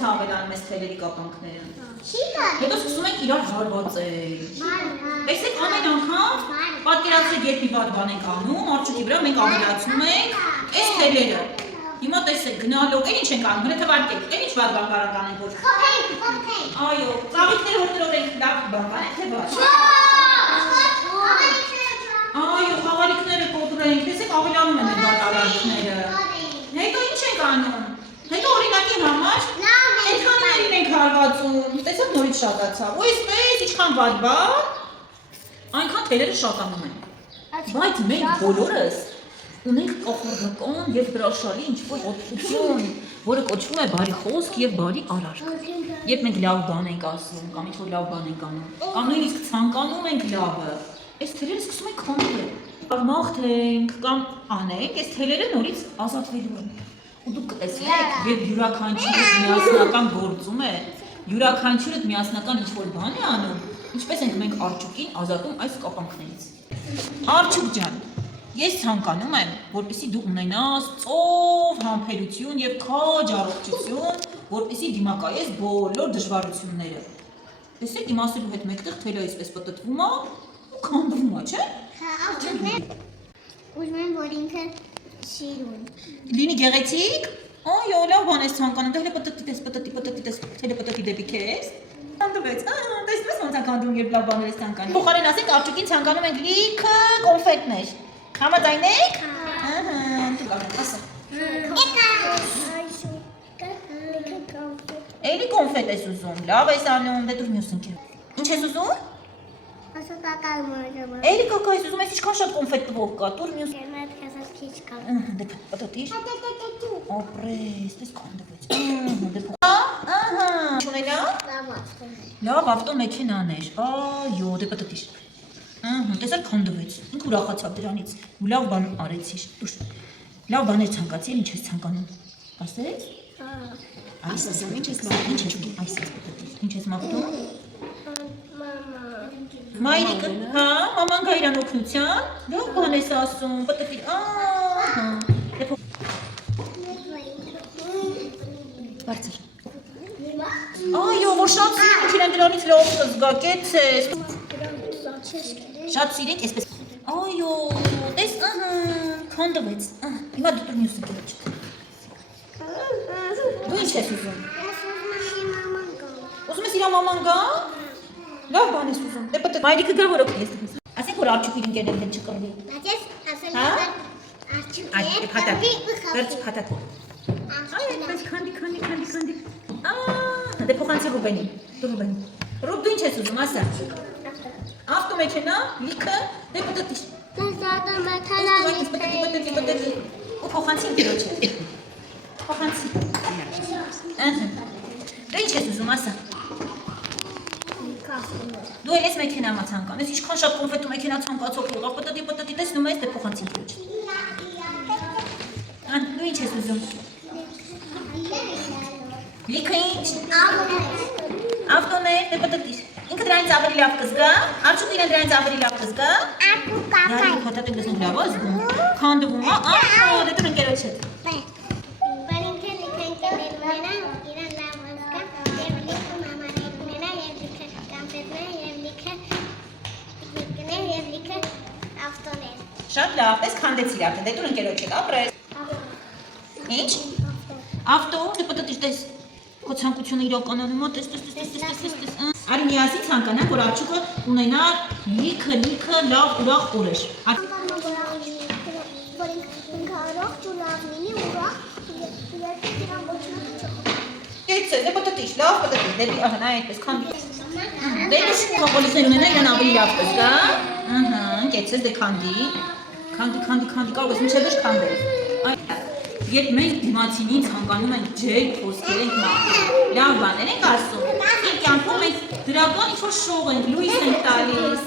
ոնց ավելանում ես թելերի կապանքները։ Չի կարելի։ Հետո սկսում ենք իրար հարվածել։ Տեսեք ամեն անգամ պատկերացրեք երբ մի վատ բան ենք անում, արջուկի վրա մենք ավելացնում ենք այս թելերը։ Հիմա տեսեք գնալով, այն ինչ ենք անում, հենց թվարկեք, այն ինչ վատ բան կարող անենք որ։ Խփենք։ Այո, ծաղիկները որ տրորենք լավ բան են, թե ոչ։ Այո, խաղալիքները կոտրենք, տեսեք ավելանում են այդ վատ արարքները։ Հետո ինչ ենք անում։ Հետո օրինակի համար այնքաններին ենք հարվածում, տեսեք նորից շատացավ, ու այսպես ինչքան վատ բան, այնքան թելերը շատանում են։ Բայց մենք բոլորս ունենք կախարդական եւ հրաշալի ինչ-որ օգնություն, որը կոչվում է բարի խոսք եւ բարի արարք։ Երբ մենք լավ բան ենք ասում, կամ ինչ-որ լավ բան ենք անում, կամ նույնիսկ ցանկանում ենք լավը, այս թելերը սկսում են քանդվել։ Մաղթենք կամ անենք, այս թելերը նորից ազատվելու են։ Ու դուք կտեսնեք, երբ յուրաքանչյուրը միասնական գործում է, յուրաքանչյուրը միասնական ինչ-որ բան է անում, ինչպես ենք մենք արջուկին ազատում այս կապանքներից։ Արջուկ ջան, ես ցանկանում եմ, որպեսզի դու ունենաս ծով համբերություն եւ քաջ առողջություն, որպեսզի դիմակայես բոլոր դժվարությունները։ Տեսեք, իմ ասելու հետ մեկտեղ թելը այսպես պտտվում է ու քանդվում է, չէ՞։ Ուզում եմ որ ինքը շիրուն։ Լինի գեղեցիկ։ Այո, լավ բան ես ցանկանում, դե հենց պտտի, թելը պտտի դեպի քեզ։ Քանդվեց։ Տեսնես ոնց է քանդում, երբ լավ բաներ ես ցանկանում։ Փոխարեն ասենք արջուկին ցանկանում ենք լիքը կոնֆետներ։ Համաձայն եք։ Ահա, դու լավ ես, ասա։ Էլի կոնֆետ ես ուզում, լավ ես անում, դե դու մյուս ընկեր։ Ինչ ես ուզում։ Ասա կակայում եմ։ Էլի կակա ես ուզում, ես ինչքան շատ կոնֆետ տվող կա, դու մյուս։ Կերմետ քեզ քիչ կա։ Դե պտտիր։ Ապրես, դες քանդվեց։ Դե ահա, չունենա։ Լավ ավտոմեքենան էր։ Այո, դե պտտիր։ Ահա, տեսար քանդվեց։ Ինքը ուրախացավ դրանից։ Ու լավ բան արեցիր։ Դուր։ Լավ բաներ ցանկացի, ինչ ես ցանկանում։ Ասես։ Այս ասեմ, ինչ ես մաղթում, ինչ ես այս պտտիր։ Ինչ ես մաղթում։ Մայրիկը, հա, մաման գա իրան օգնության։ Լավ բան ես ասում, պտտիր։ Ահա։ Բարձր։ Այո, որ շատ սիրեք իրեն դրանից լավ կզգա, կեցես։ Շատ սիրեք, այսպես։ Այո, տես, ահա, քանդվեց։ Հիմա դու մյուս ընկերոջ։ Դու ինչ ես ուզում։ Ուզում ես իրա մաման գա։ Լավ բան ես ուզում։ Դե պտտ մայրիկը գա որ օգնես։ Ասենք որ արջուկի ընկերներն են չկռվի։ Բայց ասել եմ արջուկի։ Այդ փաթաթ։ Վերջ փաթաթ։ Այ այդպես քանդի։ Դե փոխանցի Ռուբենին։ Դու Ռուբեն։ Ռուբ դու ինչ ես ուզում, ասա։ Ավտոմեքենա, լիքը, դե պտտի։ Դասադա մեթալալի։ Պտտի։ Ու փոխանցի ընկերոջ հետ։ Փոխանցի։ Ահա։ Դե ինչ ես ուզում, ասա։ Դու ես մեքենա ցանկանում, ես ինչքան շատ կոնֆետ ու մեքենա ցանկացող եղավ, պտտի տեսնում ես, դե փոխանցի ընկերոջ։ Դու ինչ ես ուզում։ Լիքը ինչ։ Ավտոներ, դե պտտիր։ Ինքը դրանից ավելի լավ կզգա, արջուկը իրեն դրանից ավելի լավ կզգա։ Դարի փաթաթը դեսնու լավ է զգում։ Քանդվում է, ահա, դե դու ընկերոջ հետ։ Բարինքը լիքը ընկերներ ունենա, իրեն լավ զգա, եւ լիքը մամաներ ունենա, եւ լիքը կամպետներ, եւ լիքը պիկնիկներ, եւ լիքը ավտոներ։ Շատ լավ, պես քանդեցիր արդեն, դե դու ընկերոջ հետ ապրես։ Ինչ։ Ավտո, դե պտտիր տես։ Քո ցանկությունը իրականանում է, տես։ Արի միասին ցանկանանք, որ արջուկը ունենա լիքը լավ ուրախ օրեր։ Կեցե, դե պտտիր, լավ պտտիր, դեպի ահա այդպես քանդի։ Դե ինչ խաղալիքներ ունենա, իրան ավելի լավ կզգա։ Ահա, կեցես դե քանդի, կարող ես մինչև դեռ քանդել։ Երբ մենք դիմացինին ցանկանում ենք ջեր, խոսքեր ենք մաղթում, լավ բաներ ենք ասում, իր կյանքում մենք դրական ինչ-որ շող ենք, լույս ենք տալիս։